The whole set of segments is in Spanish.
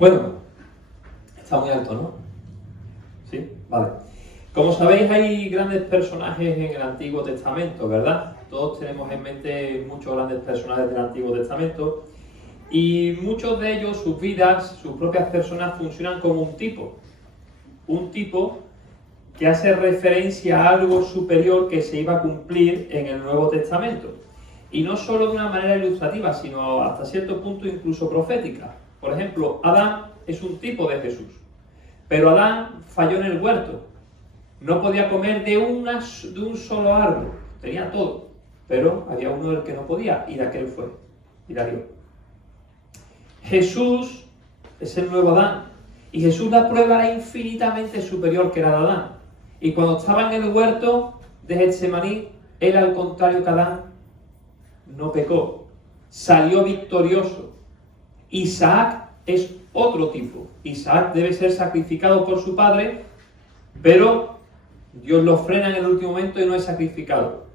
Bueno, está muy alto, ¿no? ¿Sí? Vale. Como sabéis, hay grandes personajes en el Antiguo Testamento, ¿verdad? Todos tenemos en mente muchos grandes personajes del Antiguo Testamento y muchos de ellos, sus vidas, sus propias personas funcionan como un tipo que hace referencia a algo superior que se iba a cumplir en el Nuevo Testamento. Y no solo de una manera ilustrativa, sino hasta cierto punto incluso profética. Por ejemplo, Adán es un tipo de Jesús. Pero Adán falló en el huerto. No podía comer de un solo árbol. Tenía todo. Pero había uno del que no podía, y de aquel fue. Y la dio. Jesús es el nuevo Adán. Y Jesús la prueba era infinitamente superior que la de Adán. Y cuando estaba en el huerto de Getsemaní, él, al contrario que Adán, no pecó. Salió victorioso. Isaac es otro tipo. Isaac debe ser sacrificado por su padre, pero Dios lo frena en el último momento y no es sacrificado.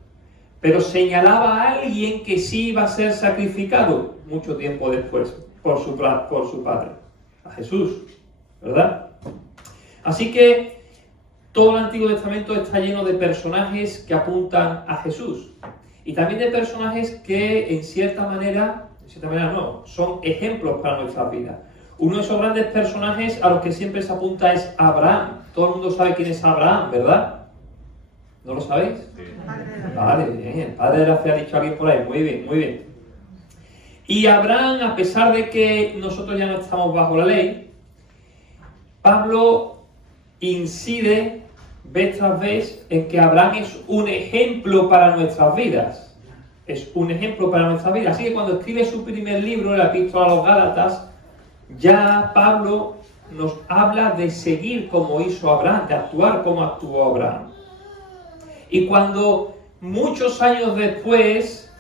Pero señalaba a alguien que sí iba a ser sacrificado mucho tiempo después por su padre, a Jesús, ¿verdad? Así que todo el Antiguo Testamento está lleno de personajes que apuntan a Jesús y también de personajes que en cierta manera no, son ejemplos para nuestras vidas. Uno de esos grandes personajes a los que siempre se apunta es Abraham. Todo el mundo sabe quién es Abraham, ¿verdad? ¿No lo sabéis? Sí. Vale, bien, el padre de la fe ha dicho alguien por ahí, muy bien, muy bien. Y Abraham, a pesar de que nosotros ya no estamos bajo la ley, Pablo incide vez tras vez en que Abraham es un ejemplo para nuestras vidas. Es un ejemplo para nuestra vida. Así que cuando escribe su primer libro, la Epístola a los Gálatas, ya Pablo nos habla de seguir como hizo Abraham, de actuar como actuó Abraham. Y cuando muchos años después,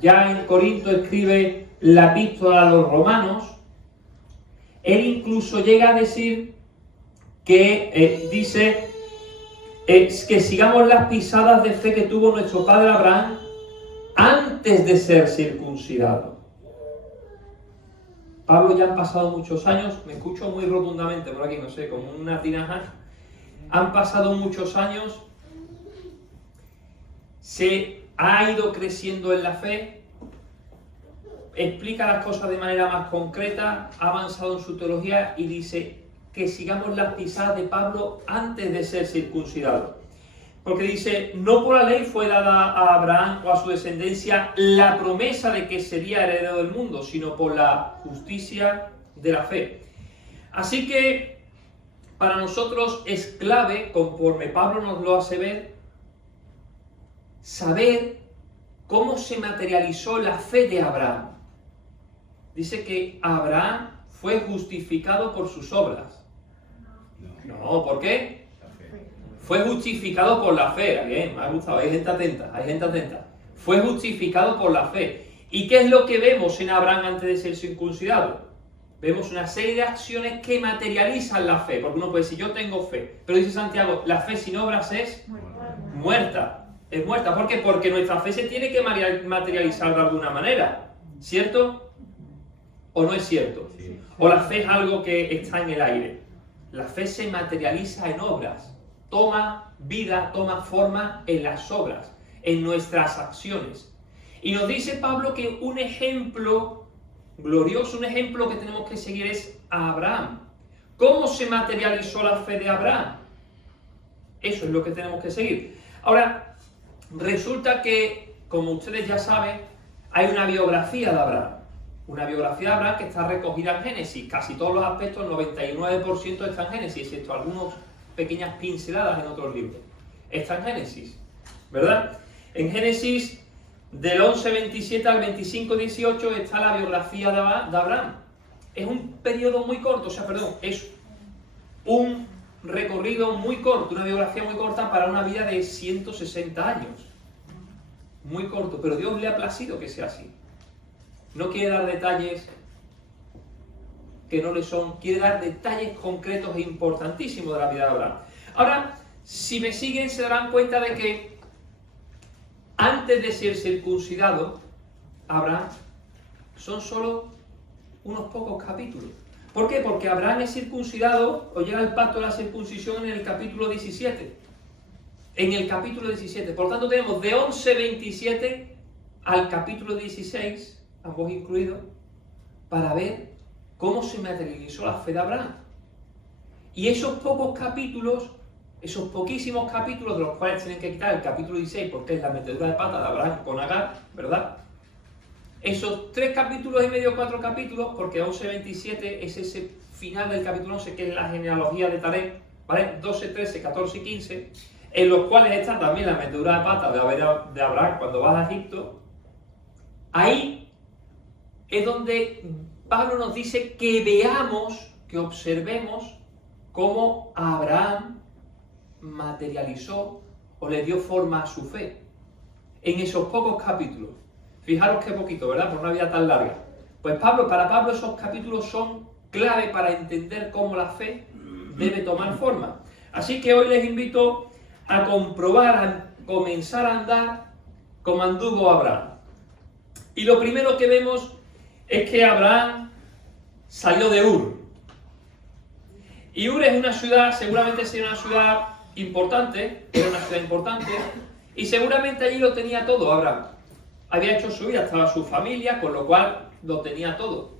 ya en Corinto escribe la Epístola a los Romanos, él incluso llega a decir que dice que sigamos las pisadas de fe que tuvo nuestro padre Abraham antes de ser circuncidado. Pablo, ya han pasado muchos años, me escucho muy rotundamente por aquí, no sé, como una tinaja. Han pasado muchos años, se ha ido creciendo en la fe, explica las cosas de manera más concreta, ha avanzado en su teología y dice que sigamos las pisadas de Pablo antes de ser circuncidado. Porque dice, no por la ley fue dada a Abraham o a su descendencia la promesa de que sería heredero del mundo, sino por la justicia de la fe. Así que para nosotros es clave, conforme Pablo nos lo hace ver, saber cómo se materializó la fe de Abraham. Dice que Abraham fue justificado por sus obras. No, ¿por qué? Fue justificado por la fe. Bien, me ha gustado, hay gente atenta. Fue justificado por la fe. ¿Y qué es lo que vemos en Abraham antes de ser circuncidado? Vemos una serie de acciones que materializan la fe. Porque uno puede decir, yo tengo fe. Pero dice Santiago, la fe sin obras es muerta. Es muerta. ¿Por qué? Porque nuestra fe se tiene que materializar de alguna manera. ¿Cierto? ¿O no es cierto? ¿O la fe es algo que está en el aire? La fe se materializa en obras. Toma vida, toma forma en las obras, en nuestras acciones. Y nos dice Pablo que un ejemplo glorioso, un ejemplo que tenemos que seguir es a Abraham. ¿Cómo se materializó la fe de Abraham? Eso es lo que tenemos que seguir. Ahora, resulta que, como ustedes ya saben, hay una biografía de Abraham. Una biografía de Abraham que está recogida en Génesis. Casi todos los aspectos, el 99% está en Génesis, excepto algunos pequeñas pinceladas en otros libros. Está en Génesis, ¿verdad? En Génesis, del 11:27 al 25:18 está la biografía de Abraham. Es un periodo muy corto, es un recorrido muy corto, una biografía muy corta para una vida de 160 años. Muy corto, pero Dios le ha placido que sea así. No quiere dar detalles que no le son, quiere dar detalles concretos e importantísimos de la vida de Abraham. Ahora, si me siguen se darán cuenta de que antes de ser circuncidado, Abraham, son solo unos pocos capítulos. ¿Por qué? Porque Abraham es circuncidado, o llega el pacto de la circuncisión en el capítulo 17. En el capítulo 17. Por tanto, tenemos de 11:27 al capítulo 16, ambos incluidos, para ver cómo se materializó la fe de Abraham. Y esos pocos capítulos, esos poquísimos capítulos, de los cuales tienen que quitar el capítulo 16, porque es la metedura de pata de Abraham con Agar, ¿verdad? Esos 3 capítulos y medio, 4 capítulos, porque 11:27 es ese final del capítulo 11, que es la genealogía de Tarek, ¿vale? 12, 13, 14 y 15, en los cuales está también la metedura de pata de Abraham cuando va a Egipto. Ahí es donde Pablo nos dice que veamos, que observemos cómo Abraham materializó o le dio forma a su fe en esos pocos capítulos. Fijaros qué poquito, ¿verdad? Por una vida tan larga. Pues para Pablo esos capítulos son clave para entender cómo la fe debe tomar forma. Así que hoy les invito a comprobar, a comenzar a andar como anduvo Abraham. Y lo primero que vemos es que Abraham salió de Ur. Y Ur es una ciudad, seguramente sería una ciudad importante, era una ciudad importante, y seguramente allí lo tenía todo Abraham. Había hecho su vida, estaba su familia, con lo cual lo tenía todo.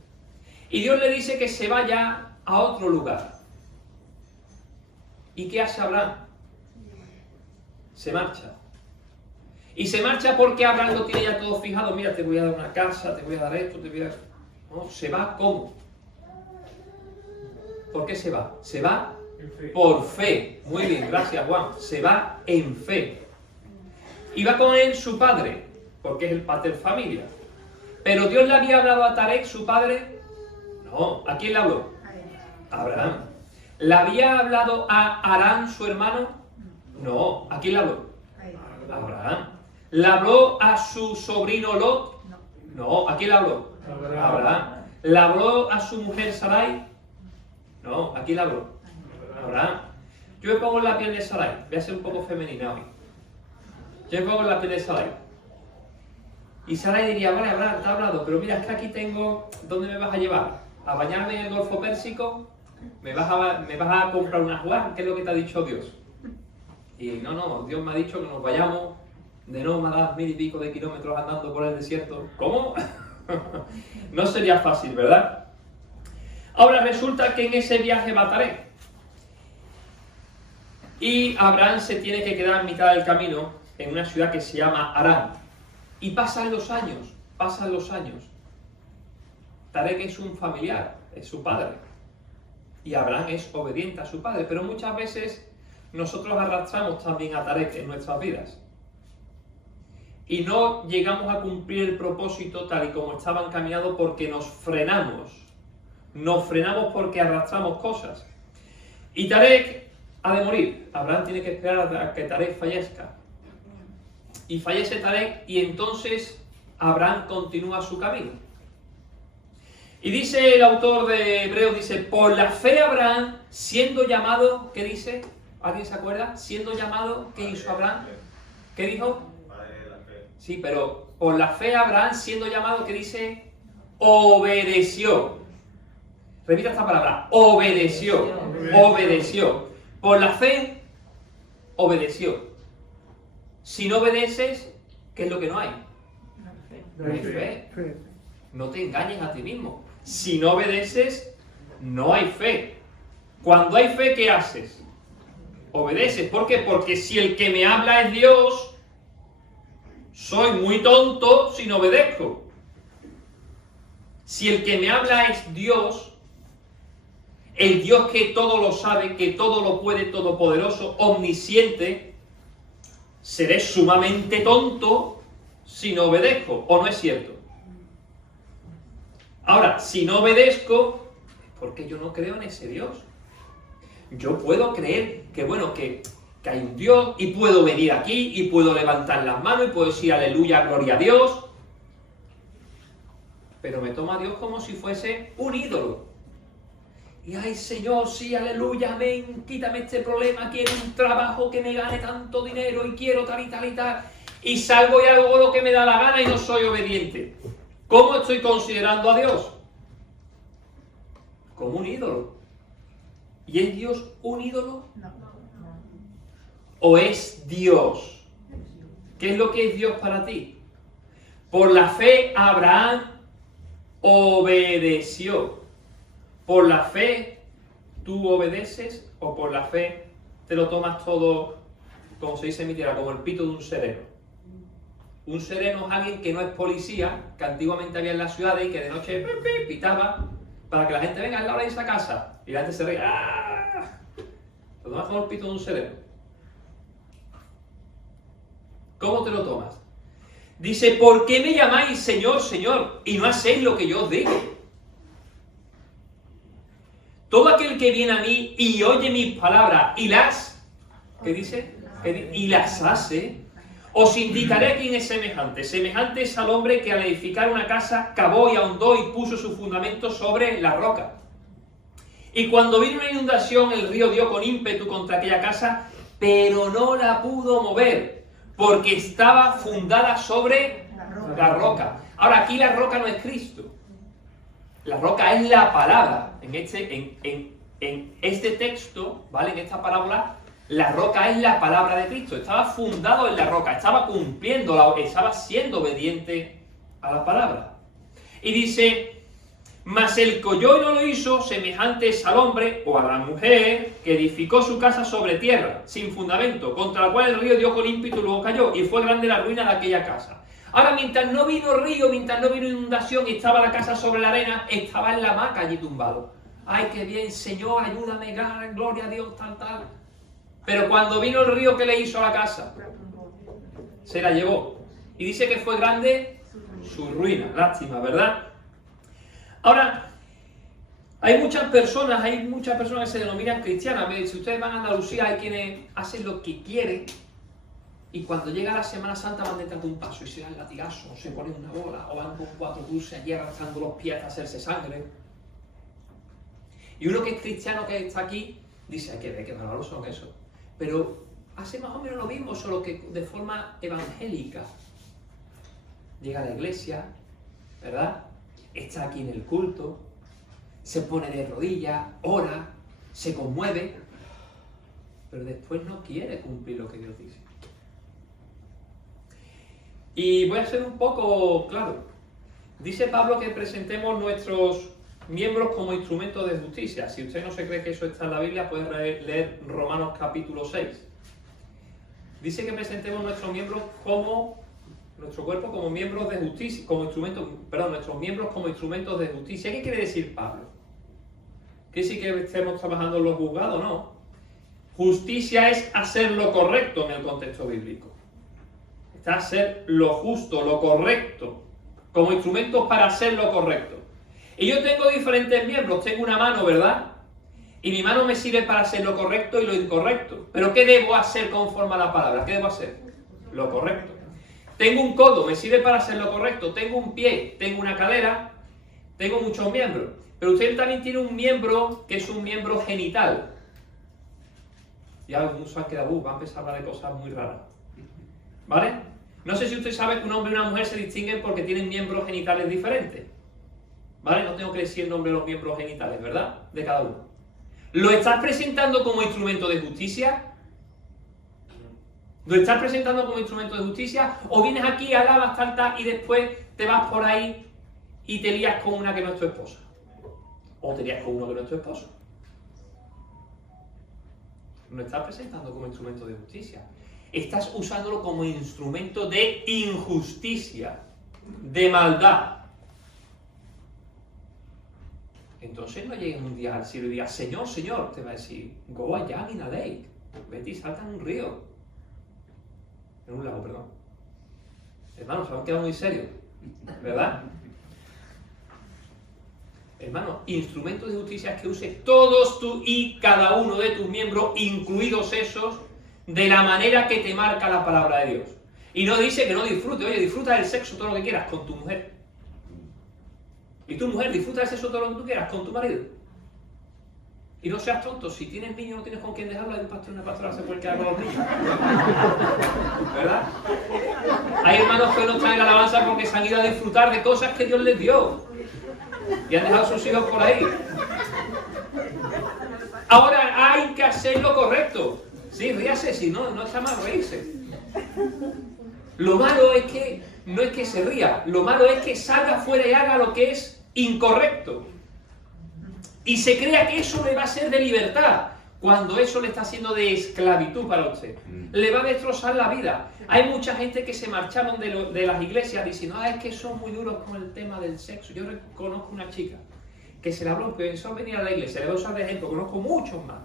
Y Dios le dice que se vaya a otro lugar. ¿Y qué hace Abraham? Se marcha. Y se marcha porque Abraham lo tiene ya todo fijado. Mira, te voy a dar una casa, te voy a dar esto, te voy a dar... No, se va ¿cómo? ¿Por qué se va? Se va por fe. Muy bien, gracias Juan. Se va en fe. Y va con él su padre, porque es el pater familia. Pero Dios le había hablado a Tarek, su padre. No, ¿a quién le habló? A Abraham. ¿Le había hablado a Harán, su hermano? No, ¿a quién le habló? A Abraham. ¿Le habló a su sobrino Lot? No, ¿a quién le habló? A Abraham. ¿Le habló a su mujer Sarai? No, ¿a quién le habló? A Abraham. Yo me pongo en la piel de Sarai. Voy a ser un poco femenina hoy. Yo me pongo en la piel de Sarai. Y Sarai diría, vale, Abraham, te ha hablado, pero mira, es que aquí tengo... ¿Dónde me vas a llevar? ¿A bañarme en el Golfo Pérsico? ¿Me vas a comprar una jugar? ¿Qué es lo que te ha dicho Dios? Y no, Dios me ha dicho que nos vayamos de nómadas 1000 y pico de kilómetros andando por el desierto. ¿Cómo? No sería fácil, ¿verdad? Ahora resulta que en ese viaje va Tarek. Y Abraham se tiene que quedar en mitad del camino en una ciudad que se llama Harán. Y pasan los años. Tarek es un familiar, es su padre. Y Abraham es obediente a su padre. Pero muchas veces nosotros arrastramos también a Tarek en nuestras vidas. Y no llegamos a cumplir el propósito tal y como estaba encaminado porque nos frenamos. Nos frenamos porque arrastramos cosas. Y Tarek ha de morir. Abraham tiene que esperar a que Tarek fallezca. Y fallece Tarek y entonces Abraham continúa su camino. Y dice el autor de Hebreos, dice, por la fe Abraham, siendo llamado, ¿qué dice? ¿Alguien se acuerda? Siendo llamado, ¿qué hizo Abraham? ¿Qué dijo? Sí, pero por la fe Abraham, siendo llamado, ¿qué dice? Obedeció. Repita esta palabra, obedeció. Obedeció. Por la fe, obedeció. Si no obedeces, ¿qué es lo que no hay? No hay fe. No te engañes a ti mismo. Si no obedeces, no hay fe. Cuando hay fe, ¿qué haces? Obedeces. ¿Por qué? Porque si el que me habla es Dios, soy muy tonto si no obedezco. Si el que me habla es Dios, el Dios que todo lo sabe, que todo lo puede, todopoderoso, omnisciente, seré sumamente tonto si no obedezco. ¿O no es cierto? Ahora, si no obedezco, es porque yo no creo en ese Dios. Yo puedo creer que, bueno, que hay un Dios y puedo venir aquí y puedo levantar las manos y puedo decir aleluya, gloria a Dios. Pero me toma a Dios como si fuese un ídolo. Y ay Señor, sí, aleluya, amén, quítame este problema, quiero un trabajo que me gane tanto dinero y quiero tal y tal y tal. Y salgo y hago lo que me da la gana y no soy obediente. ¿Cómo estoy considerando a Dios? como un ídolo. ¿Y es Dios un ídolo? No. ¿O es Dios? ¿Qué es lo que es Dios para ti? Por la fe Abraham obedeció. ¿Por la fe tú obedeces o por la fe te lo tomas todo, como se dice en mi tierra, como el pito de un sereno? Un sereno es alguien que no es policía, que antiguamente había en las ciudades y que de noche pitaba para que la gente venga a la hora de esa casa. Y la gente se ríe. ¡Ah! Te lo tomas como el pito de un sereno. ¿Cómo te lo tomas? Dice, ¿por qué me llamáis Señor, Señor, y no hacéis lo que yo os digo? Todo aquel que viene a mí y oye mis palabras y las, ¿qué dice? Y las hace, os indicaré quién es semejante. Semejante es al hombre que al edificar una casa cavó y ahondó y puso su fundamento sobre la roca. Y cuando vino una inundación, el río dio con ímpetu contra aquella casa, pero no la pudo mover, porque estaba fundada sobre la roca. Ahora, aquí la roca no es Cristo. La roca es la palabra. En este texto, ¿vale? En esta parábola, la roca es la palabra de Cristo. Estaba fundado en la roca, estaba cumpliendo, estaba siendo obediente a la palabra. Y dice, mas el que oyó y no lo hizo, semejante es al hombre o a la mujer que edificó su casa sobre tierra, sin fundamento, contra la cual el río dio con ímpetu y luego cayó, y fue grande la ruina de aquella casa. Ahora, mientras no vino río, mientras no vino inundación y estaba la casa sobre la arena, estaba en la hamaca allí tumbado. ¡Ay, qué bien, Señor, ayúdame, gloria a Dios, tal, tal! Pero cuando vino el río, ¿qué le hizo a la casa? Se la llevó. Y dice que fue grande su ruina. Lástima, ¿verdad? Ahora, hay muchas personas que se denominan cristianas. Si ustedes van a Andalucía, hay quienes hacen lo que quieren y cuando llega la Semana Santa van detrás de un paso y se dan latigazos, o se ponen una bola, o van con 4 cruces allí arrastrando los pies hasta hacerse sangre. Y uno que es cristiano, que está aquí, dice, hay que ver qué bárbaros son esos. Pero hace más o menos lo mismo, solo que de forma evangélica. Llega a la iglesia, ¿verdad? Está aquí en el culto, se pone de rodillas, ora, se conmueve, pero después no quiere cumplir lo que Dios dice. Y voy a ser un poco claro. Dice Pablo que presentemos nuestros miembros como instrumentos de justicia. Si usted no se cree que eso está en la Biblia, puede leer Romanos capítulo 6. Dice que presentemos nuestros miembros como nuestro cuerpo como miembros de justicia, nuestros miembros como instrumentos de justicia. ¿Qué quiere decir Pablo? ¿Que sí que estemos trabajando en los juzgados? No. Justicia es hacer lo correcto en el contexto bíblico. Está hacer lo justo, lo correcto, como instrumentos para hacer lo correcto. Y yo tengo diferentes miembros, tengo una mano, ¿verdad? Y mi mano me sirve para hacer lo correcto y lo incorrecto. ¿Pero qué debo hacer conforme a la palabra? ¿Qué debo hacer? Lo correcto. Tengo un codo, me sirve para hacer lo correcto. Tengo un pie, tengo una cadera, tengo muchos miembros. Pero usted también tiene un miembro que es un miembro genital. Ya algunos se han quedado, va a empezar a hablar de cosas muy raras. ¿Vale? No sé si usted sabe que un hombre y una mujer se distinguen porque tienen miembros genitales diferentes. ¿Vale? No tengo que decir el nombre de los miembros genitales, ¿verdad? De cada uno. ¿Lo estás presentando como instrumento de justicia? ¿Lo estás presentando como instrumento de justicia? ¿O vienes aquí, alabas, saltas y después te vas por ahí y te lías con una que no es tu esposa? ¿O te lías con uno que no es tu esposo? ¿Lo estás presentando como instrumento de justicia? Estás usándolo como instrumento de injusticia, de maldad. Entonces no llegues un día al cielo y digas, Señor, Señor, te va a decir, go a young in a lake, vete y salta en un río. En un lago, perdón. Hermanos, se han quedado muy serios, ¿verdad? Hermano, instrumento de justicia es que uses todos tú y cada uno de tus miembros, incluidos esos, de la manera que te marca la palabra de Dios. Y no dice que no disfrute, oye, disfruta del sexo todo lo que quieras con tu mujer. Y tu mujer disfruta del sexo todo lo que tú quieras con tu marido. Y no seas tonto, si tienes niños no tienes con quién dejarlo, hay un pastor y una pastora se puede quedar con los niños. ¿Verdad? Hay hermanos que no están en la alabanza porque se han ido a disfrutar de cosas que Dios les dio. Y han dejado a sus hijos por ahí. Ahora hay que hacer lo correcto. Sí, ríase, si no, no está mal reírse. Lo malo es que no es que se ría, lo malo es que salga fuera y haga lo que es incorrecto. Y se crea que eso le va a ser de libertad, cuando eso le está haciendo de esclavitud para usted. Le va a destrozar la vida. Hay mucha gente que se marcharon de las iglesias diciendo, es que son muy duros con el tema del sexo. Yo conozco una chica que se le habló, que pensó venir a la iglesia, le voy a usar de ejemplo, conozco muchos más.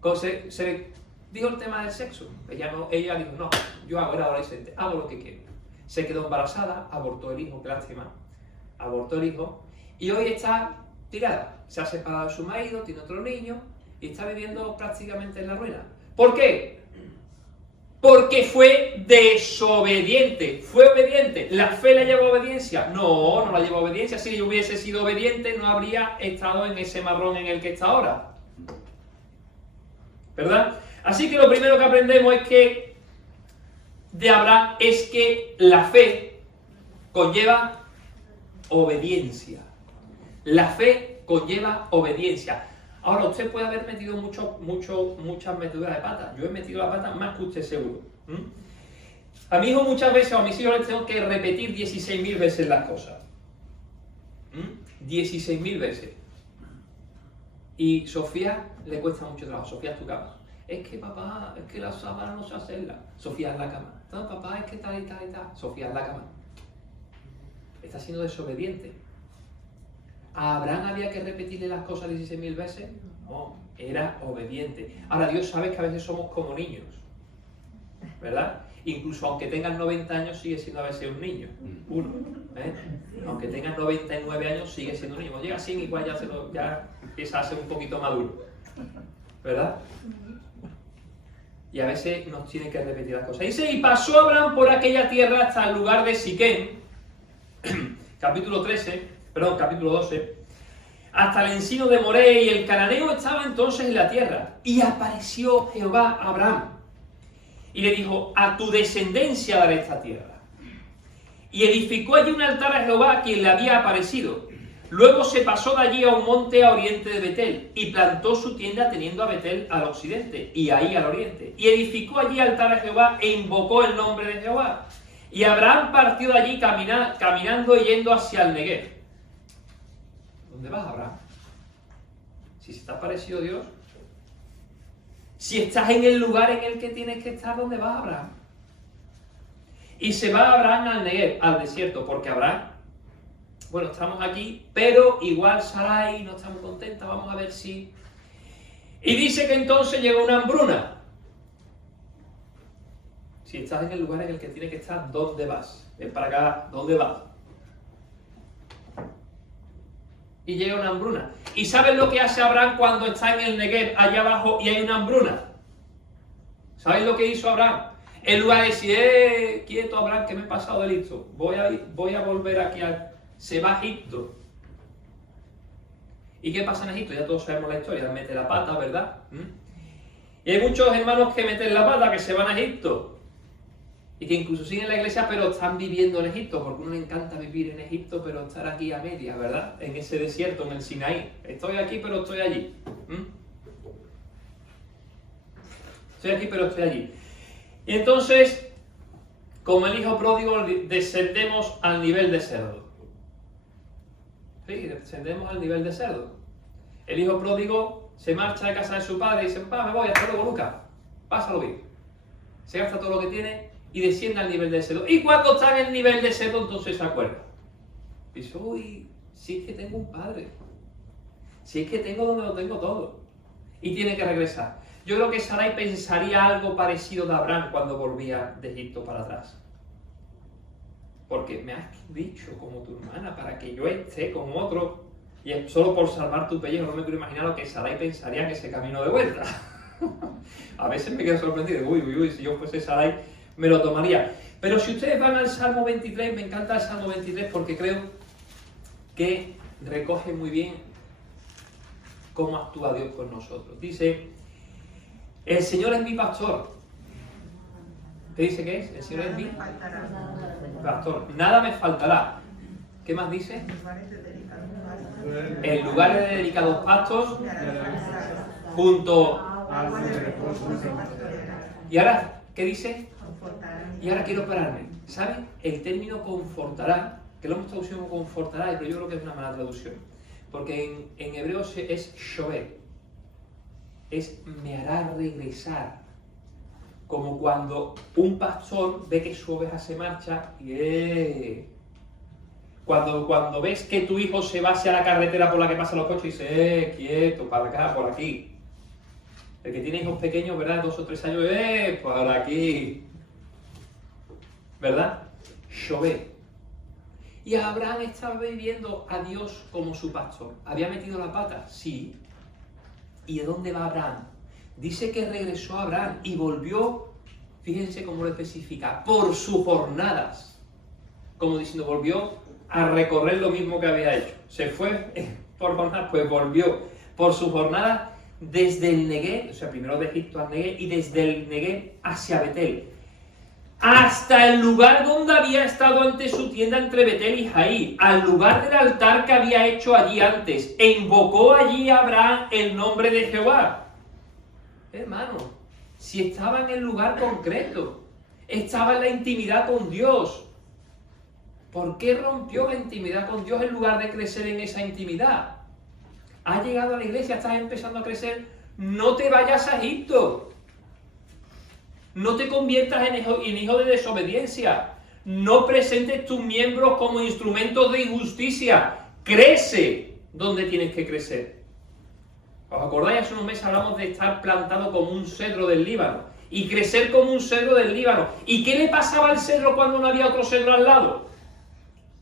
Cuando se le dijo el tema del sexo, ella dijo, no, yo ahora era adolescente, hago lo que quiero. Se quedó embarazada, abortó el hijo, qué lástima, abortó el hijo, y hoy está tirada. Se ha separado de su marido, tiene otro niño, y está viviendo prácticamente en la ruina. ¿Por qué? Porque fue desobediente, fue obediente. ¿La fe la lleva a obediencia? No, no la lleva a obediencia. Si yo hubiese sido obediente, no habría estado en ese marrón en el que está ahora. ¿Verdad? Así que lo primero que aprendemos es que de Abraham es que la fe conlleva obediencia. La fe conlleva obediencia. Ahora, usted puede haber metido muchas metiduras de pata. Yo he metido la pata más que usted seguro. A mi hijo muchas veces, o a mis hijos les tengo que repetir 16.000 veces las cosas. 16.000 veces. Y Sofía le cuesta mucho trabajo. Sofía, es tu cama. Es que papá, es que la sábana no sé hacerla. Sofía, es la cama. No, papá, es que tal y tal y tal. Sofía, es la cama. Está siendo desobediente. ¿A Abraham había que repetirle las cosas 16.000 veces? No, era obediente. Ahora, Dios sabe que a veces somos como niños, ¿verdad? Incluso aunque tengan 90 años, sigue siendo a veces un niño. Uno, ¿eh? Aunque tengan 99 años, sigue siendo un niño. Cuando llega a 100, igual ya empieza a ser un poquito maduro, ¿verdad? Y a veces nos tiene que repetir las cosas. Dice, y pasó Abraham por aquella tierra hasta el lugar de Siquem, capítulo 12, hasta el encino de Moré, y el cananeo estaba entonces en la tierra. Y apareció Jehová a Abraham, y le dijo, a tu descendencia daré esta tierra. Y edificó allí un altar a Jehová, quien le había aparecido. Luego se pasó de allí a un monte a oriente de Betel, y plantó su tienda teniendo a Betel al occidente, y ahí al oriente. Y edificó allí altar a Jehová, e invocó el nombre de Jehová. Y Abraham partió de allí caminando y yendo hacia el Negev. ¿Dónde vas, Abraham? Si se te ha parecido Dios, si estás en el lugar en el que tienes que estar, ¿dónde vas, Abraham? Y se va Abraham al Negev, al desierto, porque Abraham, bueno, estamos aquí, pero igual Sarai no está muy contenta, vamos a ver si... Y dice que entonces llegó una hambruna. Si estás en el lugar en el que tienes que estar, ¿dónde vas? Ven para acá, ¿dónde vas? Y llega una hambruna. ¿Y sabes lo que hace Abraham cuando está en el Negev, allá abajo, y hay una hambruna? ¿Sabes lo que hizo Abraham? En lugar de decir, quieto Abraham, que me he pasado de listo, voy a volver aquí se va a Egipto. ¿Y qué pasa en Egipto? Ya todos sabemos la historia, mete la pata, ¿verdad? Y hay muchos hermanos que meten la pata, que se van a Egipto. Y que incluso siguen la iglesia, pero están viviendo en Egipto, porque a uno le encanta vivir en Egipto, pero estar aquí a medias, ¿verdad? En ese desierto, en el Sinaí. Estoy aquí, pero estoy allí. Estoy aquí, pero estoy allí. Y entonces, como el hijo pródigo, descendemos al nivel de cerdo. Sí, descendemos al nivel de cerdo. El hijo pródigo se marcha de casa de su padre y dice, papá, me voy, hasta luego, Lucas. Pásalo bien. Se gasta todo lo que tiene y desciende al nivel de cerdo. Y cuando está en el nivel de cerdo, entonces se acuerda. Dice, uy, si es que tengo un padre. Si es que tengo donde lo tengo todo. Y tiene que regresar. Yo creo que Sarai pensaría algo parecido de Abraham cuando volvía de Egipto para atrás. Porque me has dicho como tu hermana para que yo esté con otro y es solo por salvar tu pellejo. No me quiero imaginar lo que Sarai pensaría en ese camino de vuelta. A veces me quedo sorprendido. Uy, si yo fuese Sarai me lo tomaría. Pero si ustedes van al Salmo 23, me encanta el Salmo 23 porque creo que recoge muy bien cómo actúa Dios con nosotros. Dice, el Señor es mi pastor. ¿Qué dice que es? El Señor es mi pastor. Nada me faltará. ¿Qué más dice? En lugares de delicados pastos junto. Y ahora, ¿qué dice? Y ahora quiero pararme. ¿Sabes? El término confortará, que lo hemos traducido como confortará, pero yo creo que es una mala traducción. Porque en hebreo es shoel. Es me hará regresar. Como cuando un pastor ve que su oveja se marcha y cuando ves que tu hijo se va hacia la carretera por la que pasan los coches y dice, quieto, para acá, por aquí. El que tiene hijos pequeños, ¿verdad? 2 o 3 años, por aquí. ¿Verdad? Shoel. Y Abraham estaba viviendo a Dios como su pastor. ¿Había metido la pata? Sí. ¿Y de dónde va Abraham? Dice que regresó Abraham y volvió, fíjense cómo lo especifica, por sus jornadas. Como diciendo, volvió a recorrer lo mismo que había hecho. Se fue por jornadas, pues volvió por sus jornadas desde el Neguev, o sea, primero de Egipto al Neguev, y desde el Neguev hacia Betel, hasta el lugar donde había estado antes su tienda entre Betel y Jaí, al lugar del altar que había hecho allí antes, e invocó allí a Abraham el nombre de Jehová. Hermano, si estaba en el lugar concreto, estaba en la intimidad con Dios, ¿por qué rompió la intimidad con Dios en lugar de crecer en esa intimidad? Has llegado a la iglesia, estás empezando a crecer, no te vayas a Egipto. No te conviertas en hijo de desobediencia. No presentes tus miembros como instrumentos de injusticia. Crece donde tienes que crecer. ¿Os acordáis? Hace unos meses hablamos de estar plantado como un cedro del Líbano. Y crecer como un cedro del Líbano. ¿Y qué le pasaba al cedro cuando no había otro cedro al lado?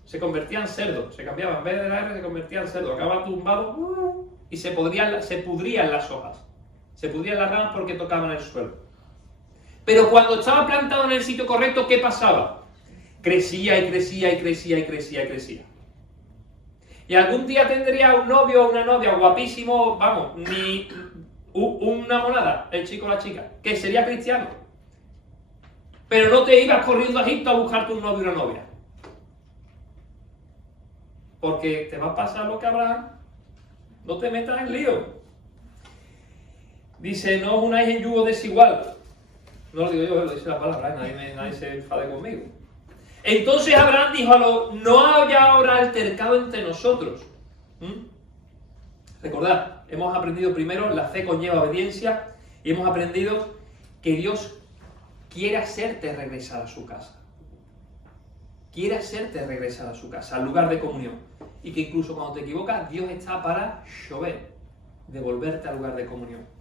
Se convertía en cerdo. Se cambiaba, en vez de la R se convertía en cerdo. Acababa tumbado y se pudrían las hojas. Se pudrían las ramas porque tocaban el suelo. Pero cuando estaba plantado en el sitio correcto, ¿qué pasaba? Crecía y crecía y crecía y crecía y crecía. Y algún día tendría un novio o una novia guapísimo, vamos, ni una monada, el chico o la chica, que sería cristiano. Pero no te ibas corriendo a Egipto a buscarte un novio o una novia. Porque te va a pasar lo que Abraham. No te metas en lío. Dice, no os unáis en yugo desigual. No lo digo yo, lo dice la palabra, nadie se enfade conmigo. Entonces Abraham dijo no haya ahora altercado entre nosotros. Recordad, hemos aprendido primero, la fe conlleva obediencia, y hemos aprendido que Dios quiere hacerte regresar a su casa. Quiere hacerte regresar a su casa, al lugar de comunión. Y que incluso cuando te equivocas, Dios está para llover, devolverte al lugar de comunión.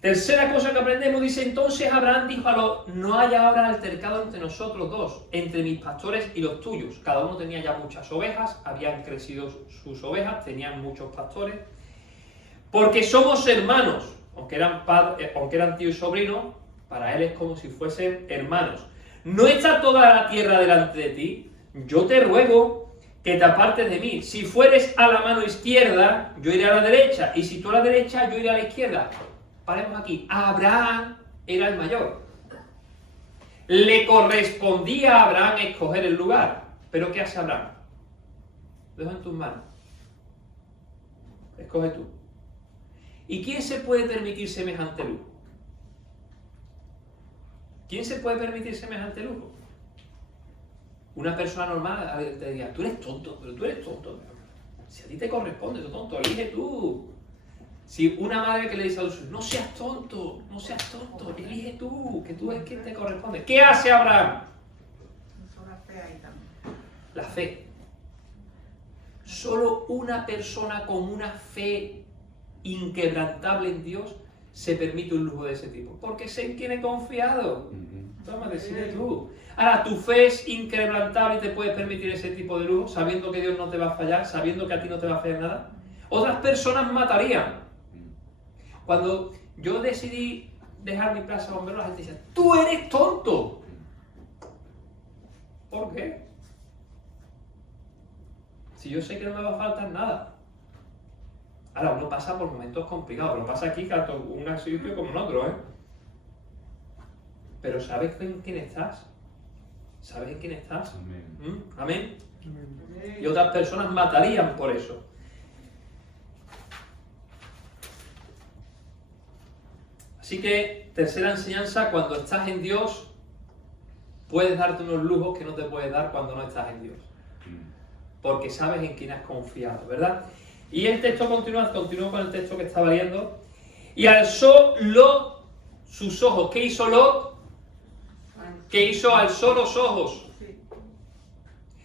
Tercera cosa que aprendemos, dice, entonces Abraham dijo no haya ahora altercado entre nosotros dos, entre mis pastores y los tuyos. Cada uno tenía ya muchas ovejas, habían crecido sus ovejas, tenían muchos pastores. Porque somos hermanos, aunque eran tío y sobrino, para él es como si fuesen hermanos. ¿No está toda la tierra delante de ti? Yo te ruego que te apartes de mí. Si fueres a la mano izquierda, yo iré a la derecha, y si tú a la derecha, yo iré a la izquierda. Paremos aquí. Abraham era el mayor. Le correspondía a Abraham escoger el lugar. ¿Pero qué hace Abraham? Dejo en tus manos. Escoge tú. ¿Y quién se puede permitir semejante lujo? ¿Quién se puede permitir semejante lujo? Una persona normal te diría, tú eres tonto, pero tú eres tonto. Si a ti te corresponde, tú tonto, elige tú. Si una madre que le dice a los hijos, no seas tonto, elige tú, que tú es quien te corresponde. ¿Qué hace Abraham? La fe. Solo una persona con una fe inquebrantable en Dios se permite un lujo de ese tipo. Porque sé en quién he confiado. Toma, decide tú. Ahora, tu fe es inquebrantable y te puedes permitir ese tipo de lujo, sabiendo que Dios no te va a fallar, sabiendo que a ti no te va a fallar nada. Otras personas matarían. Cuando yo decidí dejar mi plaza bombero, la gente decía, ¡tú eres tonto! ¿Por qué? Si yo sé que no me va a faltar nada. Ahora, uno pasa por momentos complicados, pero pasa aquí tanto en un sitio como en otro, ¿eh? Pero ¿sabes en quién estás? ¿Sabes en quién estás? Amén. ¿Amén? Y otras personas matarían por eso. Así que, tercera enseñanza, cuando estás en Dios, puedes darte unos lujos que no te puedes dar cuando no estás en Dios. Porque sabes en quién has confiado, ¿verdad? Y el texto continúa con el texto que estaba leyendo. Y alzó Lot sus ojos. ¿Qué hizo Lot? ¿Qué hizo? Alzó los ojos.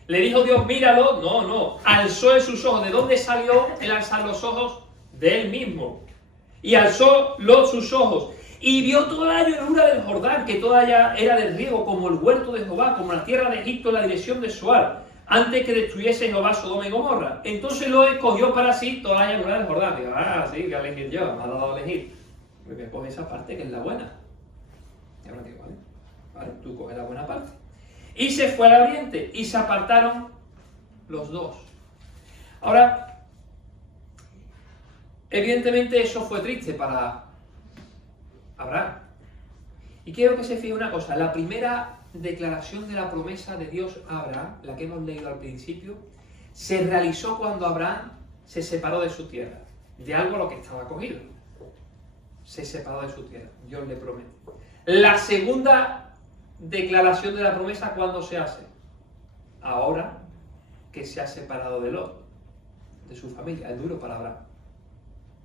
¿Le dijo Dios, míralo? No. Alzó sus ojos. ¿De dónde salió el alzar los ojos? De él mismo. Y alzó Lot sus ojos. Y vio toda la llanura del Jordán, que toda ella era de riego, como el huerto de Jehová, como la tierra de Egipto en la dirección de Suar, antes que destruyese Jehová Sodoma y Gomorra. Entonces Lot escogió para sí toda la llanura del Jordán. Digo, sí, que elegir yo, me ha dado a elegir. Me voy a coger esa parte que es la buena. Y ahora digo, vale, tú coges la buena parte. Y se fue al oriente, y se apartaron los dos. Ahora, evidentemente eso fue triste para Abraham. Y quiero que se fije una cosa, la primera declaración de la promesa de Dios a Abraham, la que hemos leído al principio, se realizó cuando Abraham se separó de su tierra, de algo a lo que estaba cogido. Se separó de su tierra, Dios le promete. La segunda declaración de la promesa, ¿cuándo se hace? Ahora que se ha separado de Lot, de su familia. Es duro para Abraham,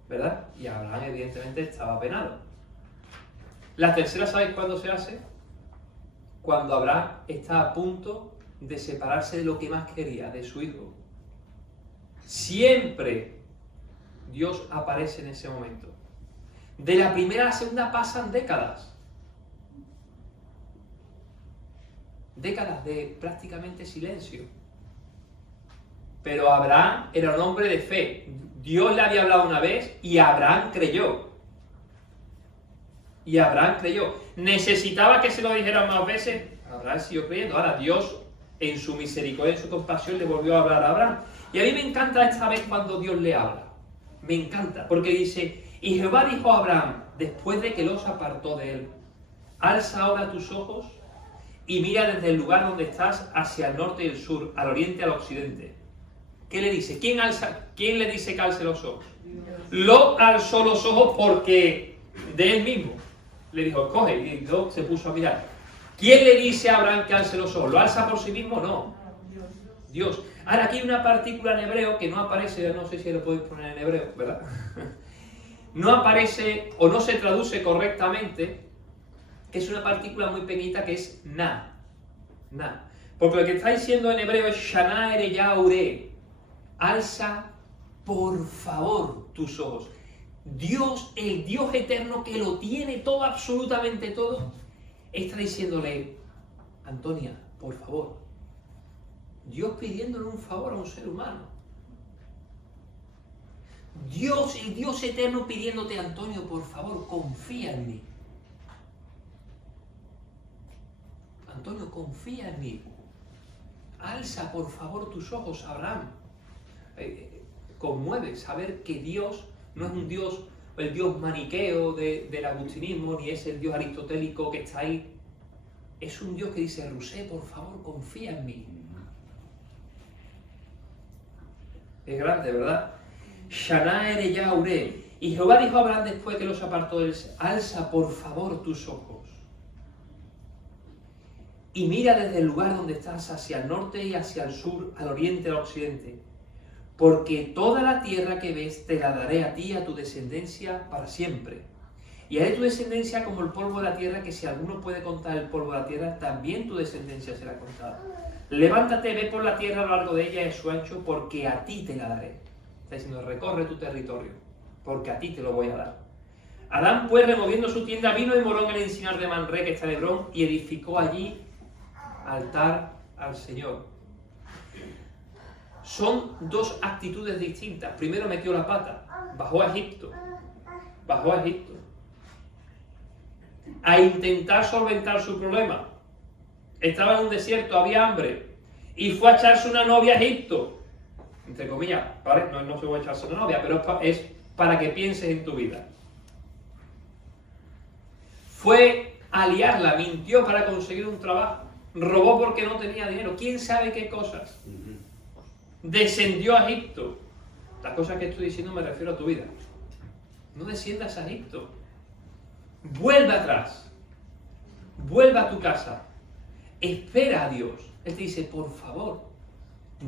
¿verdad? Y Abraham evidentemente estaba penado. La tercera, ¿sabéis cuándo se hace? Cuando Abraham está a punto de separarse de lo que más quería, de su hijo. Siempre Dios aparece en ese momento. De la primera a la segunda pasan décadas. Décadas de prácticamente silencio. Pero Abraham era un hombre de fe. Dios le había hablado una vez y Abraham creyó. Y Abraham creyó. ¿Necesitaba que se lo dijeran más veces? Abraham siguió creyendo. Ahora Dios, en su misericordia, en su compasión, le volvió a hablar a Abraham. Y a mí me encanta esta vez cuando Dios le habla. Me encanta, porque dice, y Jehová dijo a Abraham, después de que los apartó de él, alza ahora tus ojos y mira desde el lugar donde estás hacia el norte y el sur, al oriente y al occidente. ¿Qué le dice? ¿Quién le dice que alce los ojos? Lot alzó los ojos porque de él mismo. Le dijo, coge, y Lot se puso a mirar. ¿Quién le dice a Abraham que alce los ojos? ¿Lo alza por sí mismo? No. Dios. Ahora aquí hay una partícula en hebreo que no aparece, no sé si lo podéis poner en hebreo, ¿verdad? No aparece o no se traduce correctamente, que es una partícula muy pequeñita que es na. Porque lo que está diciendo en hebreo es Shana ere yaure. Alza, por favor, tus ojos. Dios, el Dios eterno que lo tiene todo, absolutamente todo, está diciéndole, Antonia, por favor. Dios pidiéndole un favor a un ser humano. Dios, el Dios eterno pidiéndote, Antonio, por favor, confía en mí. Antonio, confía en mí. Alza, por favor, tus ojos, Abraham. Conmueve saber que Dios no es un Dios, el Dios maniqueo del agustinismo, ni es el Dios aristotélico que está ahí. Es un Dios que dice, Rusé, por favor, confía en mí. Es grande, ¿verdad? Shana ere yaure. Y Jehová dijo a Abraham después que los apartó de él, alza por favor tus ojos y mira desde el lugar donde estás hacia el norte y hacia el sur, al oriente y al occidente, porque toda la tierra que ves te la daré a ti y a tu descendencia para siempre. Y haré tu descendencia como el polvo de la tierra, que si alguno puede contar el polvo de la tierra, también tu descendencia será contada. Levántate, ve por la tierra a lo largo de ella y a su ancho, porque a ti te la daré. Está diciendo, recorre tu territorio, porque a ti te lo voy a dar. Adán, pues, removiendo su tienda, vino y moró en el encinar de Manré, que está en Hebrón, y edificó allí altar al Señor. Son dos actitudes distintas. Primero metió la pata, bajó a Egipto, a intentar solventar su problema. Estaba en un desierto, había hambre, y fue a echarse una novia a Egipto, entre comillas, ¿vale? No se va a echarse una novia, pero es para que pienses en tu vida. Fue a liarla, mintió para conseguir un trabajo, robó porque no tenía dinero, quién sabe qué cosas. Descendió a Egipto. Las cosas que estoy diciendo me refiero a tu vida. No desciendas a Egipto. vuelve atrás, vuelve a tu casa, espera a Dios. Él te dice, por favor,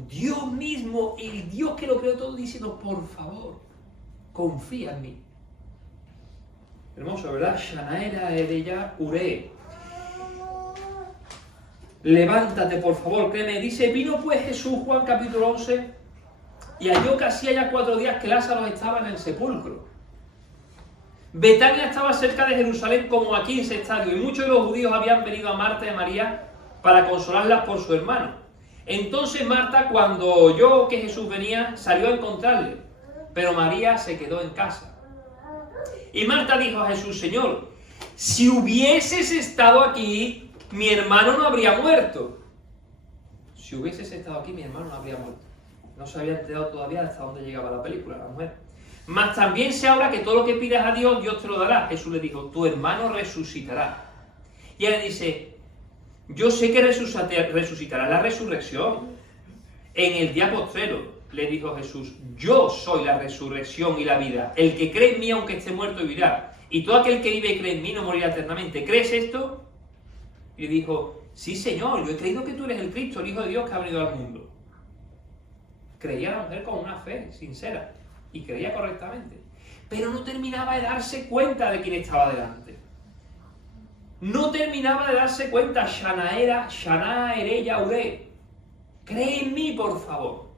Dios mismo, el Dios que lo creó todo, diciendo, por favor, confía en mí. Hermoso, ¿verdad? Shanaera Ereya Ure. Levántate, por favor, créeme. Dice, vino pues Jesús, Juan capítulo 11, y halló que hacía ya 4 días que Lázaro estaba en el sepulcro. Betania estaba cerca de Jerusalén como a 15 estadios, y muchos de los judíos habían venido a Marta y a María para consolarlas por su hermano. Entonces Marta, cuando oyó que Jesús venía, salió a encontrarle, pero María se quedó en casa. Y Marta dijo a Jesús, Señor, si hubieses estado aquí, mi hermano no habría muerto. Si hubieses estado aquí, mi hermano no habría muerto. No se había enterado todavía hasta dónde llegaba la película, la mujer. Mas también se habla que todo lo que pidas a Dios, Dios te lo dará. Jesús le dijo, tu hermano resucitará. Y ella dice, yo sé que resucitará la resurrección en el día postrero. Le dijo Jesús, yo soy la resurrección y la vida. El que cree en mí, aunque esté muerto, vivirá. Y todo aquel que vive y cree en mí no morirá eternamente. ¿Crees esto? Y le dijo, sí, Señor, yo he creído que tú eres el Cristo, el Hijo de Dios que ha venido al mundo. Creía la mujer con una fe sincera y creía correctamente. Pero no terminaba de darse cuenta de quién estaba delante. No terminaba de darse cuenta. Shana Ereya Ure. Cree en mí, por favor.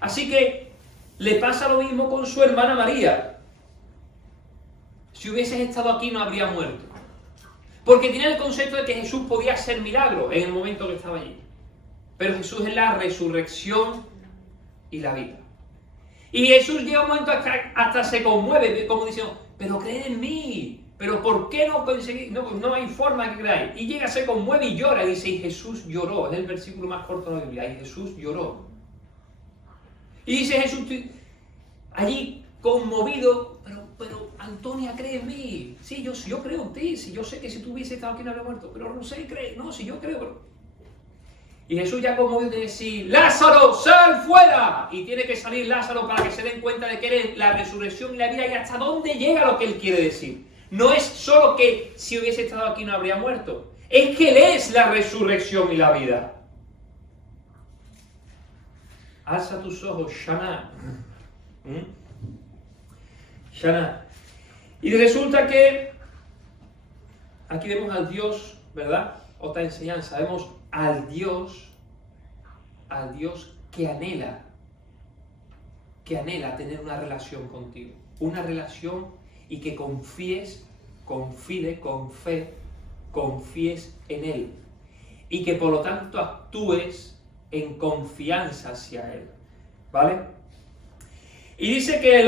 Así que le pasa lo mismo con su hermana María. Si hubieses estado aquí no habría muerto. Porque tiene el concepto de que Jesús podía hacer milagros en el momento que estaba allí. Pero Jesús es la resurrección y la vida. Y Jesús llega un momento hasta se conmueve, como diciendo, pero cree en mí. Pero ¿por qué no conseguí? No hay forma que creáis. Y llega, se conmueve y llora. Y dice, y Jesús lloró. Es el versículo más corto de la Biblia. Y Jesús lloró. Y dice Jesús, allí conmovido, pero Antonia, cree en mí. Sí, yo creo en ti. Si yo sé que si tú hubieses estado aquí no habría muerto. Pero Rosé cree. No, si yo creo. Y Jesús ya conmovido tiene que decir, Lázaro, sal fuera. Y tiene que salir Lázaro para que se den cuenta de que él es la resurrección y la vida y hasta dónde llega lo que él quiere decir. No es solo que si hubiese estado aquí no habría muerto. Es que él es la resurrección y la vida. Alza tus ojos, Shana. Shana. Y resulta que aquí vemos al Dios, ¿verdad? Otra enseñanza. Vemos al Dios que anhela tener una relación contigo. Una relación y que confíes con fe, confíes en Él. Y que por lo tanto actúes en confianza hacia Él, ¿vale? Y dice que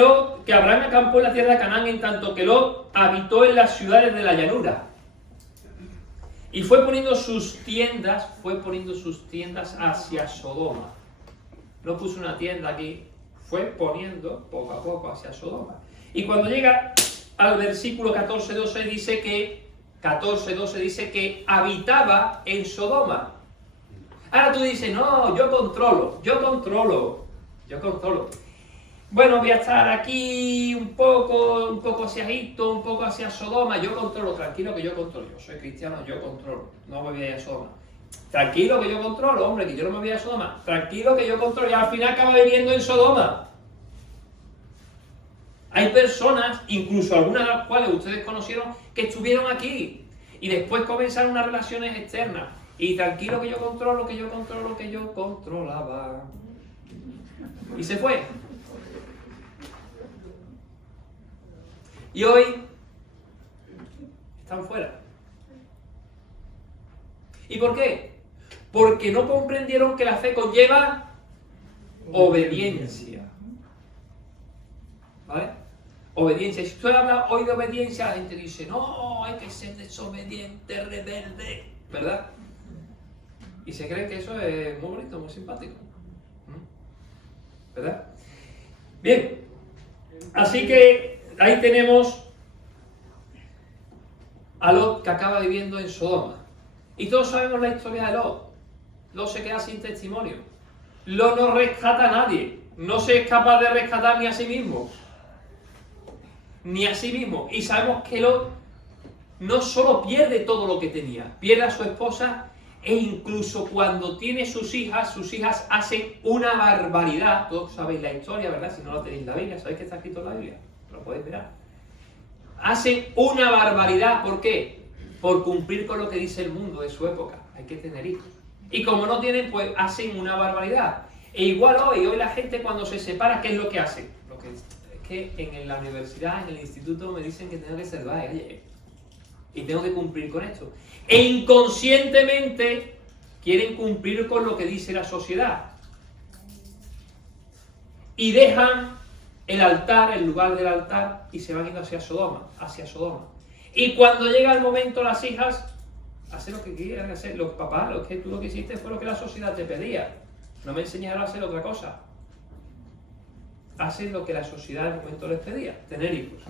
Abraham acampó en la tierra de Canaán, en tanto que Lot habitó en las ciudades de la llanura. Y fue poniendo sus tiendas hacia Sodoma. No puso una tienda aquí, fue poniendo poco a poco hacia Sodoma. Y cuando llega al versículo 14-12 dice que habitaba en Sodoma. Ahora tú dices, no, yo controlo. Bueno, voy a estar aquí un poco hacia Egipto, un poco hacia Sodoma, yo controlo, tranquilo que yo controlo. Yo soy cristiano, yo controlo, no me voy a ir a Sodoma. Tranquilo que yo controlo, hombre, que yo no me voy a Sodoma. Tranquilo que yo controlo, y al final acaba viviendo en Sodoma. Hay personas, incluso algunas de las cuales ustedes conocieron, que estuvieron aquí y después comenzaron unas relaciones externas. Y tranquilo que yo controlo, que yo controlaba. Y se fue. Y hoy están fuera. ¿Y por qué? Porque no comprendieron que la fe conlleva obediencia. ¿Vale? Obediencia. Si usted habla hoy de obediencia, la gente dice, no, hay que ser desobediente, rebelde, ¿verdad? Y se cree que eso es muy bonito, muy simpático. ¿Verdad? Bien. Así que ahí tenemos a Lot, que acaba viviendo en Sodoma. Y todos sabemos la historia de Lot. Lot se queda sin testimonio. Lot no rescata a nadie. No se es capaz de rescatar ni a sí mismo. Y sabemos que Lot no solo pierde todo lo que tenía, pierde a su esposa e incluso cuando tiene sus hijas hacen una barbaridad. Todos sabéis la historia, ¿verdad? Si no lo tenéis en la Biblia, ¿sabéis que está escrito en la Biblia? Lo podéis mirar. Hacen una barbaridad, ¿por qué? Por cumplir con lo que dice el mundo de su época. Hay que tener hijos. Y como no tienen, pues hacen una barbaridad. E igual hoy la gente cuando se separa, ¿qué es lo que hace? Es que en la universidad, en el instituto me dicen que tengo que ser gay, oye, y tengo que cumplir con esto. E inconscientemente quieren cumplir con lo que dice la sociedad. Y dejan el altar, el lugar del altar, y se van yendo hacia Sodoma. Y cuando llega el momento, las hijas hacen lo que quieren hacer. Los papás, tú lo que hiciste fue lo que la sociedad te pedía. No me enseñaron a hacer otra cosa. Hacen lo que la sociedad en el momento les pedía, tener hijos.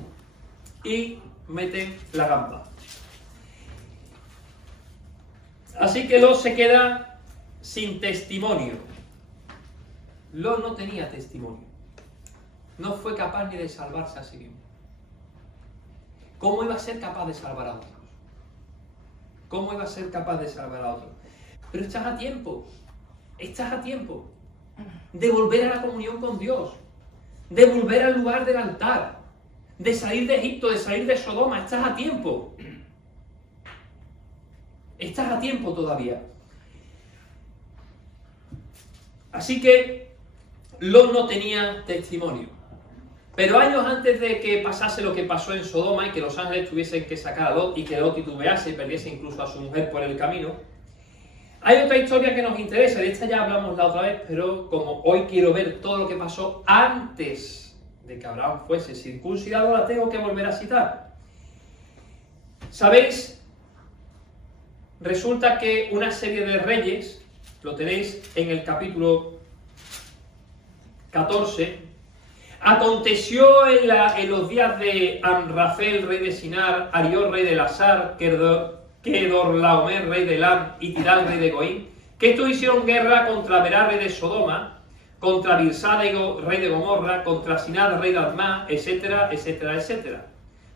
Y meten la gamba. Así que Lot se queda sin testimonio. Lot no tenía testimonio. No fue capaz ni de salvarse a sí mismo. ¿Cómo iba a ser capaz de salvar a otros? ¿Cómo iba a ser capaz de salvar a otros? Pero estás a tiempo de volver a la comunión con Dios, de volver al lugar del altar, de salir de Egipto, de salir de Sodoma. Estás a tiempo. Estás a tiempo todavía. Así que Lot no tenía testimonio. Pero años antes de que pasase lo que pasó en Sodoma y que los ángeles tuviesen que sacar a Lot y que Lot titubease y perdiese incluso a su mujer por el camino, hay otra historia que nos interesa. De esta ya hablamos la otra vez, pero como hoy quiero ver todo lo que pasó antes de que Abraham fuese circuncidado, la tengo que volver a citar. ¿Sabéis? Resulta que una serie de reyes, lo tenéis en el capítulo 14, aconteció en los días de Amrafel, rey de Sinar, Arió, rey de Elasar, Kedorlaomer, rey de Elam, y Tidal, rey de Goín, que estos hicieron guerra contra Berá, rey de Sodoma, contra Birsá, rey de Gomorra, contra Sinad, rey de Admá, etcétera, etcétera, etcétera.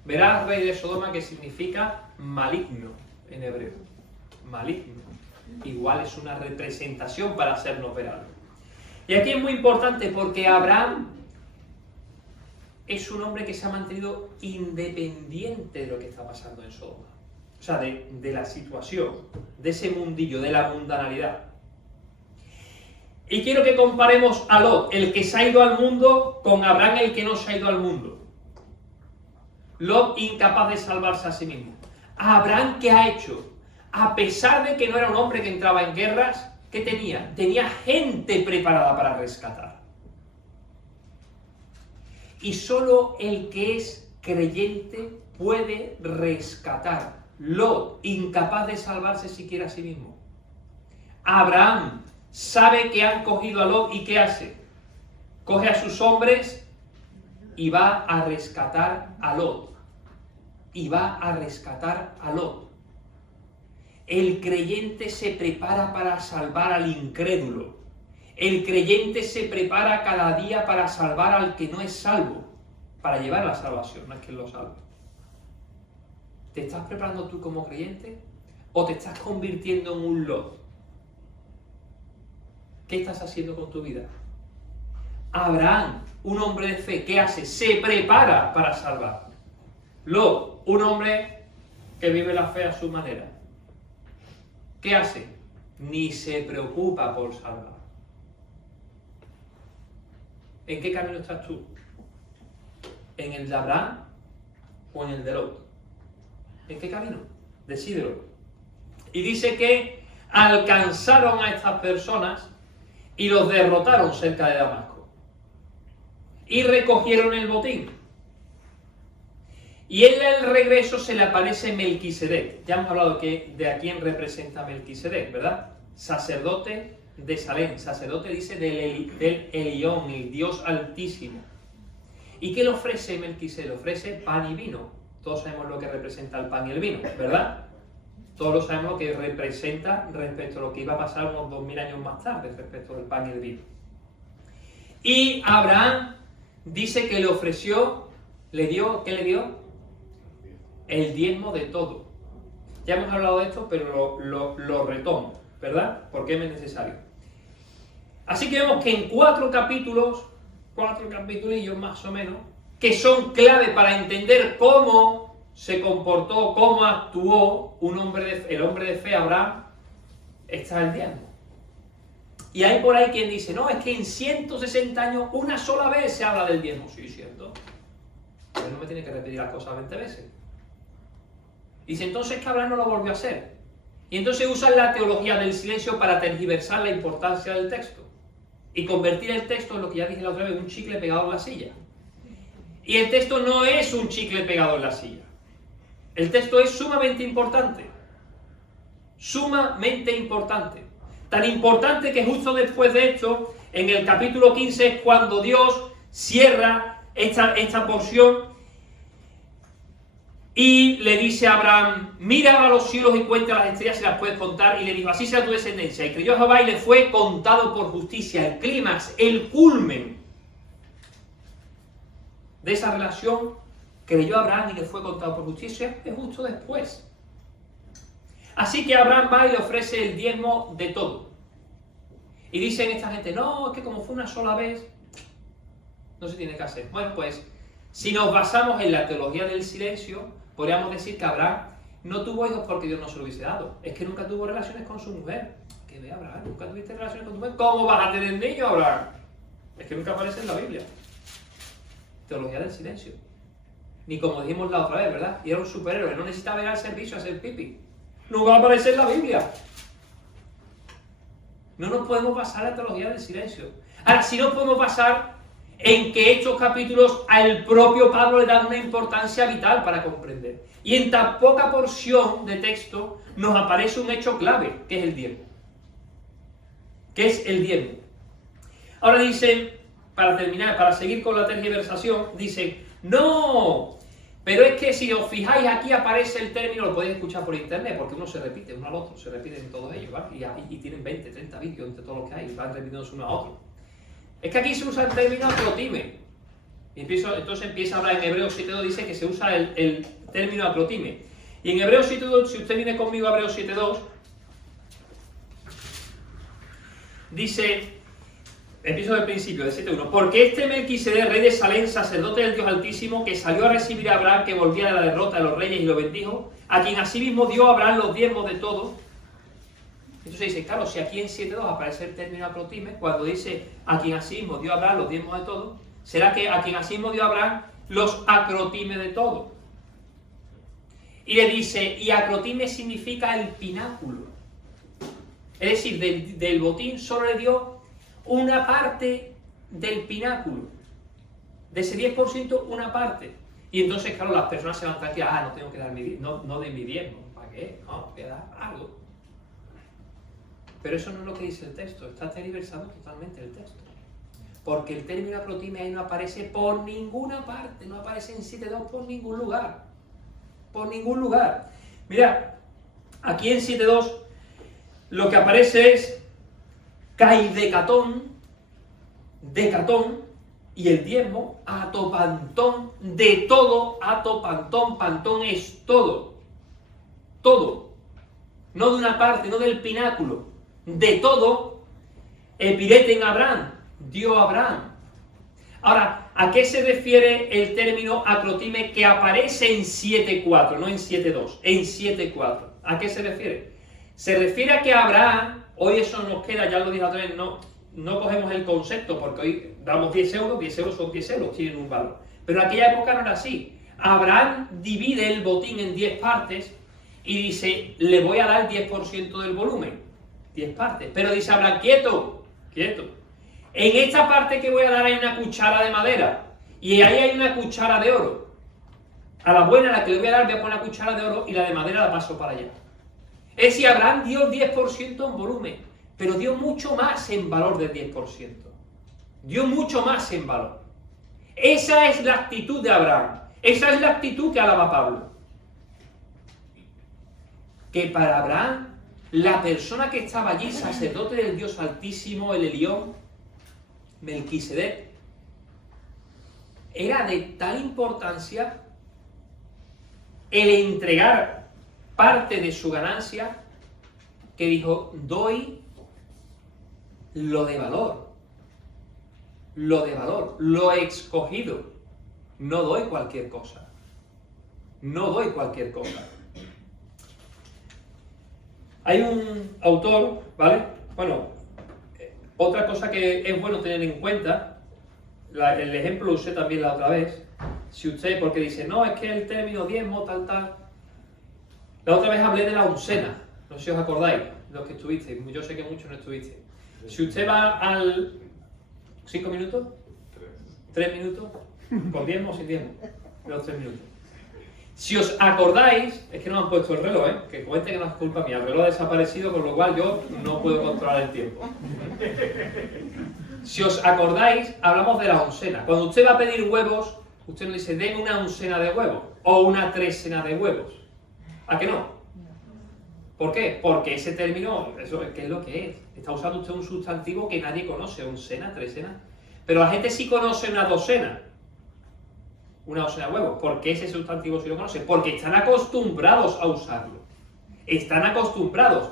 Berá, rey de Sodoma, que significa maligno en hebreo. Maligno. Igual es una representación para hacernos ver algo. Y aquí es muy importante porque Abraham es un hombre que se ha mantenido independiente de lo que está pasando en Sodoma. O sea, de la situación, de ese mundillo, de la mundanalidad. Y quiero que comparemos a Lot, el que se ha ido al mundo, con Abraham, el que no se ha ido al mundo. Lot incapaz de salvarse a sí mismo. Abraham, ¿qué ha hecho? A pesar de que no era un hombre que entraba en guerras, ¿qué tenía? Tenía gente preparada para rescatar. Y solo el que es creyente puede rescatar. Lot, incapaz de salvarse siquiera a sí mismo. Abraham sabe que han cogido a Lot y ¿qué hace? Coge a sus hombres y va a rescatar a Lot. El creyente se prepara para salvar al incrédulo. El creyente se prepara cada día para salvar al que no es salvo, para llevar la salvación, no es que él lo salve. ¿Te estás preparando tú como creyente o te estás convirtiendo en un Lot? ¿Qué estás haciendo con tu vida? Abraham, un hombre de fe, ¿qué hace? Se prepara para salvar. Lot, un hombre que vive la fe a su manera. ¿Qué hace? Ni se preocupa por salvar. ¿En qué camino estás tú? ¿En el de Abraham o en el de Lot? ¿En qué camino? Decídelo. Y dice que alcanzaron a estas personas y los derrotaron cerca de Damasco. Y recogieron el botín. Y en el regreso se le aparece Melquisedec. Ya hemos hablado de a quién representa Melquisedec, ¿verdad? Sacerdote de Salem. Sacerdote dice del Elión, el Dios Altísimo. ¿Y qué le ofrece Melquisedec? Le ofrece pan y vino. Todos sabemos lo que representa el pan y el vino, ¿verdad? Todos sabemos lo que representa respecto a lo que iba a pasar unos 2000 años más tarde, respecto del pan y el vino. Y Abraham dice que le ofreció, ¿qué le dio? el diezmo de todo. Ya hemos hablado de esto, pero lo retomo, ¿verdad? Porque es necesario. Así que vemos que en 4 capitulillos más o menos, que son clave para entender cómo se comportó, cómo actuó el hombre de fe, Abraham, está el diezmo. Y hay por ahí quien dice, no, es que en 160 años una sola vez se habla del diezmo. Sí, cierto. Pero no me tiene que repetir las cosas 20 veces. Dice entonces que Abraham no lo volvió a hacer. Y entonces usan la teología del silencio para tergiversar la importancia del texto. Y convertir el texto en lo que ya dije la otra vez, un chicle pegado en la silla. Y el texto no es un chicle pegado en la silla. El texto es sumamente importante. Sumamente importante. Tan importante que justo después de esto, en el capítulo 15 es cuando Dios cierra esta porción y le dice a Abraham, mira a los cielos y cuenta las estrellas si las puedes contar, y le dijo, así será tu descendencia. Y creyó Jehová y le fue contado por justicia. El clímax, el culmen de esa relación, creyó Abraham y le fue contado por justicia, es justo después. Así que Abraham va y le ofrece el diezmo de todo. Y dicen esta gente, no, es que como fue una sola vez, no se tiene que hacer. Bueno, pues, si nos basamos en la teología del silencio, podríamos decir que Abraham no tuvo hijos porque Dios no se lo hubiese dado. Es que nunca tuvo relaciones con su mujer. ¿Qué ve, Abraham? ¿Nunca tuviste relaciones con tu mujer? ¿Cómo vas a tener niños, Abraham? Es que nunca aparece en la Biblia. Teología del silencio. Ni como dijimos la otra vez, ¿verdad? Y era un superhéroe, no necesitaba ir al servicio a hacer pipi. Nunca va a aparecer en la Biblia. No nos podemos basar en la teología del silencio. Ahora, sí nos podemos basar en que estos capítulos al propio Pablo le dan una importancia vital para comprender. Y en tan poca porción de texto nos aparece un hecho clave, que es el diezmo. ¿Qué es el diezmo? Ahora dice, para terminar, para seguir con la tergiversación, dice, no, pero es que si os fijáis aquí aparece el término, lo podéis escuchar por internet, porque uno se repite uno al otro, se repiten todos ellos, ¿vale? Y tienen 20, 30 vídeos entre todos los que hay, y van repitiéndose uno a otro. Es que aquí se usa el término acrotime. Entonces empieza a hablar en Hebreos 7.2, dice que se usa el término acrotime. Y en Hebreos 7.2, si usted viene conmigo a Hebreos 7.2, dice, empiezo del principio, del 7.1, porque este Melquisedec, rey de Salem, sacerdote del Dios Altísimo, que salió a recibir a Abraham, que volvía de la derrota de los reyes y lo bendijo, a quien asimismo dio a Abraham los diezmos de todo. Entonces dice, claro, si aquí en 7.2 aparece el término acrotime, cuando dice a quien asimismo dio a Abraham los diezmos de todo, será que a quien asimismo dio a Abraham los acrotime de todo. Y le dice, y acrotime significa el pináculo. Es decir, del botín solo le dio una parte del pináculo. De ese 10%, una parte. Y entonces, claro, las personas se van a tranquilas, no tengo que dar no de mi diezmo. ¿Para qué? No, que dar algo. Pero eso no es lo que dice el texto, está tergiversado totalmente el texto. Porque el término acrotime ahí no aparece por ninguna parte, no aparece en 7.2 por ningún lugar. Por ningún lugar. Mira, aquí en 7.2 lo que aparece es caidecatón, decatón, y el diezmo, atopantón, de todo, atopantón, pantón es todo. Todo. No de una parte, no del pináculo. De todo, epirete en Abraham, dio a Abraham. Ahora, ¿a qué se refiere el término acrotime que aparece en 7.4, no en 7.2, en 7.4? ¿A qué se refiere? Se refiere a que Abraham, hoy eso nos queda, ya lo dije otra vez, no cogemos el concepto, porque hoy damos 10 euros son 10 euros, tienen un valor. Pero en aquella época no era así. Abraham divide el botín en 10 partes y dice, le voy a dar 10% del volumen. 10 partes. Pero dice Abraham, quieto. En esta parte que voy a dar hay una cuchara de madera. Y ahí hay una cuchara de oro. A la buena, a la que le voy a dar, voy a poner la cuchara de oro y la de madera la paso para allá. Es decir, Abraham dio el 10% en volumen, pero dio mucho más en valor del 10%. Dio mucho más en valor. Esa es la actitud de Abraham. Esa es la actitud que alaba Pablo. Que para Abraham, la persona que estaba allí, sacerdote del Dios Altísimo, el Elión, Melquisedec, era de tal importancia el entregar parte de su ganancia, que dijo, doy lo de valor, lo escogido, no doy cualquier cosa, Hay un autor, ¿vale? Bueno, otra cosa que es bueno tener en cuenta, el ejemplo lo usé también la otra vez, si usted, porque dice, no, es que el término diezmo, tal, la otra vez hablé de la oncena, no sé si os acordáis, los que estuvisteis, yo sé que muchos no estuvisteis. Si usted va al... ¿5 minutos? 3 minutos, con diezmo o sin diezmo, los 3 minutos. Si os acordáis, es que no me han puesto el reloj, que cuente que no es culpa mía, el reloj ha desaparecido, con lo cual yo no puedo controlar el tiempo. Si os acordáis, hablamos de la oncena. Cuando usted va a pedir huevos, usted no dice, deme una oncena de huevos, o una trecena de huevos. ¿A qué no? ¿Por qué? Porque ese término, eso ¿qué es lo que es? Está usando usted un sustantivo que nadie conoce, oncena, trecena. Pero la gente sí conoce una docena de huevos. ¿Por qué ese sustantivo sí lo conoce? Porque están acostumbrados a usarlo. Están acostumbrados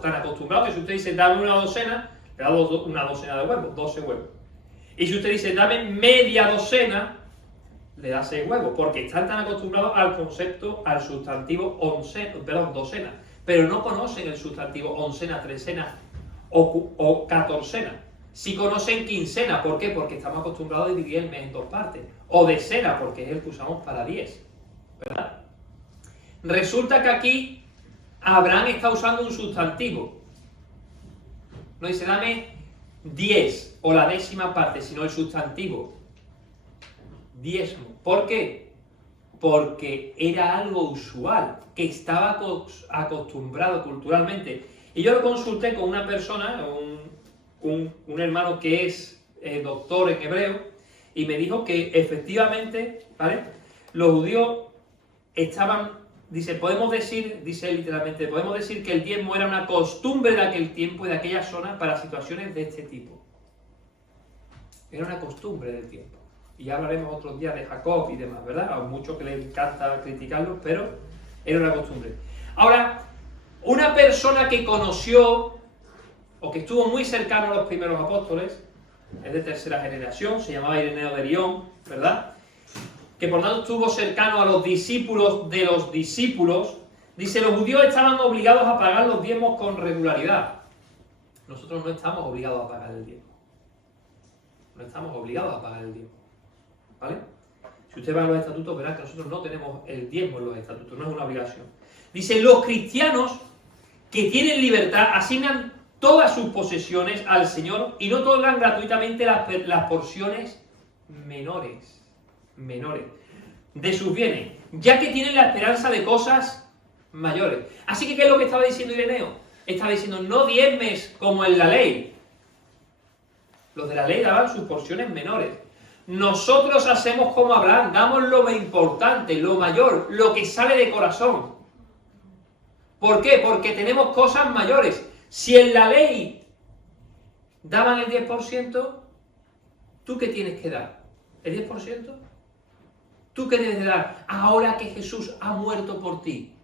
que si usted dice, dame una docena, le da una docena de huevos, 12 huevos. Y si usted dice, dame media docena, le da 6 huevos, porque están tan acostumbrados al concepto, al sustantivo docena, pero no conocen el sustantivo oncena, trecena o catorcena. Sí conocen quincena, ¿por qué? Porque estamos acostumbrados a dividir el mes en 2 partes, o decena, porque es el que usamos para 10, ¿verdad? Resulta que aquí Abraham está usando un sustantivo. No dice, dame 10 o la décima parte, sino el sustantivo. Diezmo. ¿Por qué? Porque era algo usual, que estaba acostumbrado culturalmente. Y yo lo consulté con una persona, un hermano que es doctor en hebreo, y me dijo que efectivamente, ¿vale? Los judíos estaban, dice literalmente, podemos decir que el diezmo era una costumbre de aquel tiempo y de aquella zona para situaciones de este tipo. Era una costumbre del tiempo. Y ya hablaremos otros días de Jacob y demás, ¿verdad? A muchos que les encanta criticarlos, pero era una costumbre. Ahora, una persona que conoció o que estuvo muy cercano a los primeros apóstoles, es de tercera generación, se llamaba Ireneo de Lyon, ¿verdad? Que por tanto estuvo cercano a los discípulos de los discípulos, dice, los judíos estaban obligados a pagar los diezmos con regularidad. Nosotros no estamos obligados a pagar el diezmo. No estamos obligados a pagar el diezmo. ¿Vale? Si usted va a los estatutos, verá que nosotros no tenemos el diezmo en los estatutos, no es una obligación. Dice, los cristianos que tienen libertad asignan todas sus posesiones al Señor y no otorgan gratuitamente las porciones menores de sus bienes, ya que tienen la esperanza de cosas mayores. Así que, ¿qué es lo que estaba diciendo Ireneo? Estaba diciendo, no diezmes como en la ley. Los de la ley daban sus porciones menores. Nosotros hacemos como Abraham, damos lo importante, lo mayor, lo que sale de corazón. ¿Por qué? Porque tenemos cosas mayores. Si en la ley daban el 10%, ¿tú qué tienes que dar? ¿El 10%? ¿Tú qué debes de dar? Ahora que Jesús ha muerto por ti.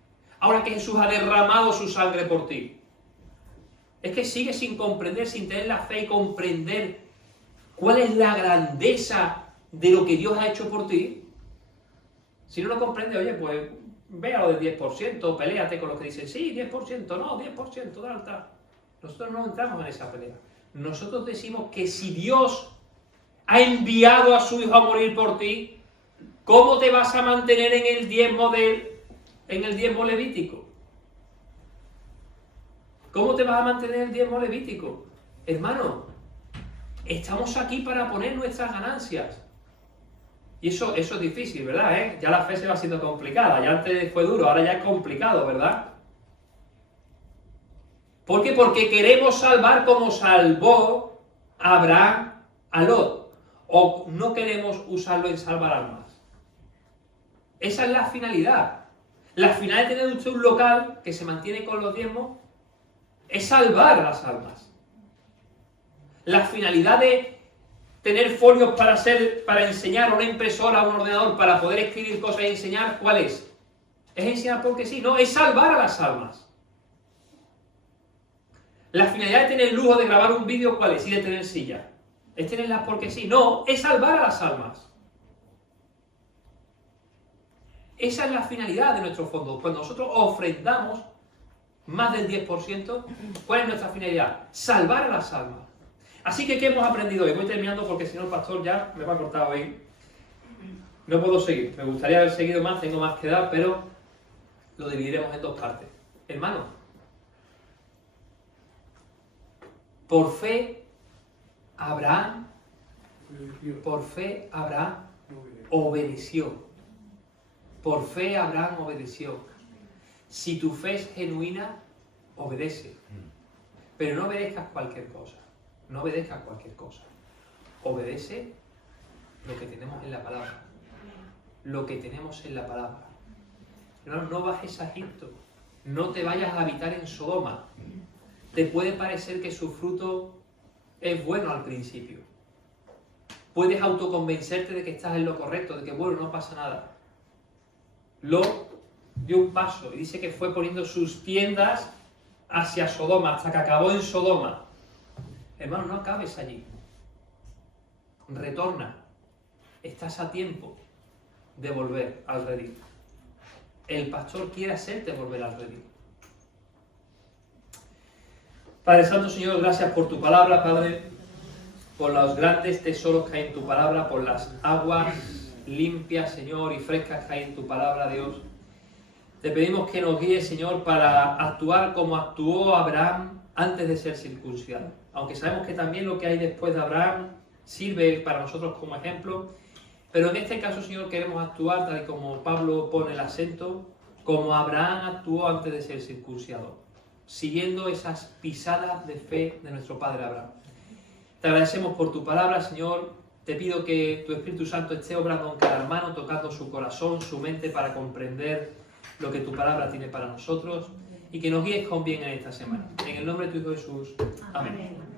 Ahora que Jesús ha derramado su sangre por ti. Es que sigues sin comprender, sin tener la fe y comprender cuál es la grandeza de lo que Dios ha hecho por ti. Si no lo comprendes, oye, pues ve a lo del 10%, peléate con los que dicen, sí, 10%, no, 10%, tal. Nosotros no entramos en esa pelea. Nosotros decimos que si Dios ha enviado a su Hijo a morir por ti, ¿cómo te vas a mantener en el diezmo levítico? ¿Cómo te vas a mantener en el diezmo levítico? Hermano, estamos aquí para poner nuestras ganancias. Y eso es difícil, ¿verdad? Ya la fe se va haciendo complicada. Ya antes fue duro, ahora ya es complicado, ¿verdad? ¿Por qué? Porque queremos salvar como salvó Abraham a Lot. O no queremos usarlo en salvar almas. Esa es la finalidad. La finalidad de tener usted un local que se mantiene con los diezmos es salvar a las almas. La finalidad de tener folios para enseñar, una impresora, un ordenador, para poder escribir cosas y enseñar, ¿cuál es? Es enseñar porque sí, no, es salvar a las almas. La finalidad de tener el lujo de grabar un vídeo, ¿cuál es? Y de tener silla. ¿Es tenerlas porque sí? No, es salvar a las almas. Esa es la finalidad de nuestro fondo. Cuando nosotros ofrendamos más del 10%, ¿cuál es nuestra finalidad? Salvar a las almas. Así que, ¿qué hemos aprendido hoy? Voy terminando porque si no el pastor ya me va a cortar hoy. No puedo seguir. Me gustaría haber seguido más, tengo más que dar, pero lo dividiremos en dos partes. Hermano, por fe, Abraham obedeció. Por fe, Abraham obedeció. Si tu fe es genuina, obedece. Pero no obedezcas cualquier cosa. No obedezcas cualquier cosa. Obedece lo que tenemos en la palabra. Lo que tenemos en la palabra. No bajes a Egipto. No te vayas a habitar en Sodoma. Te puede parecer que su fruto es bueno al principio. Puedes autoconvencerte de que estás en lo correcto, de que bueno, no pasa nada. Lot dio un paso y dice que fue poniendo sus tiendas hacia Sodoma, hasta que acabó en Sodoma. Hermano, no acabes allí. Retorna. Estás a tiempo de volver al redil. El pastor quiere hacerte volver al redil. Padre Santo, Señor, gracias por tu palabra, Padre, por los grandes tesoros que hay en tu palabra, por las aguas limpias, Señor, y frescas que hay en tu palabra, Dios. Te pedimos que nos guíes, Señor, para actuar como actuó Abraham antes de ser circuncidado. Aunque sabemos que también lo que hay después de Abraham sirve para nosotros como ejemplo, pero en este caso, Señor, queremos actuar tal y como Pablo pone el acento, como Abraham actuó antes de ser circuncidado, siguiendo esas pisadas de fe de nuestro Padre Abraham. Te agradecemos por tu palabra, Señor. Te pido que tu Espíritu Santo esté obrando en cada hermano, tocando su corazón, su mente, para comprender lo que tu palabra tiene para nosotros y que nos guíes con bien en esta semana. En el nombre de tu Hijo Jesús. Amén.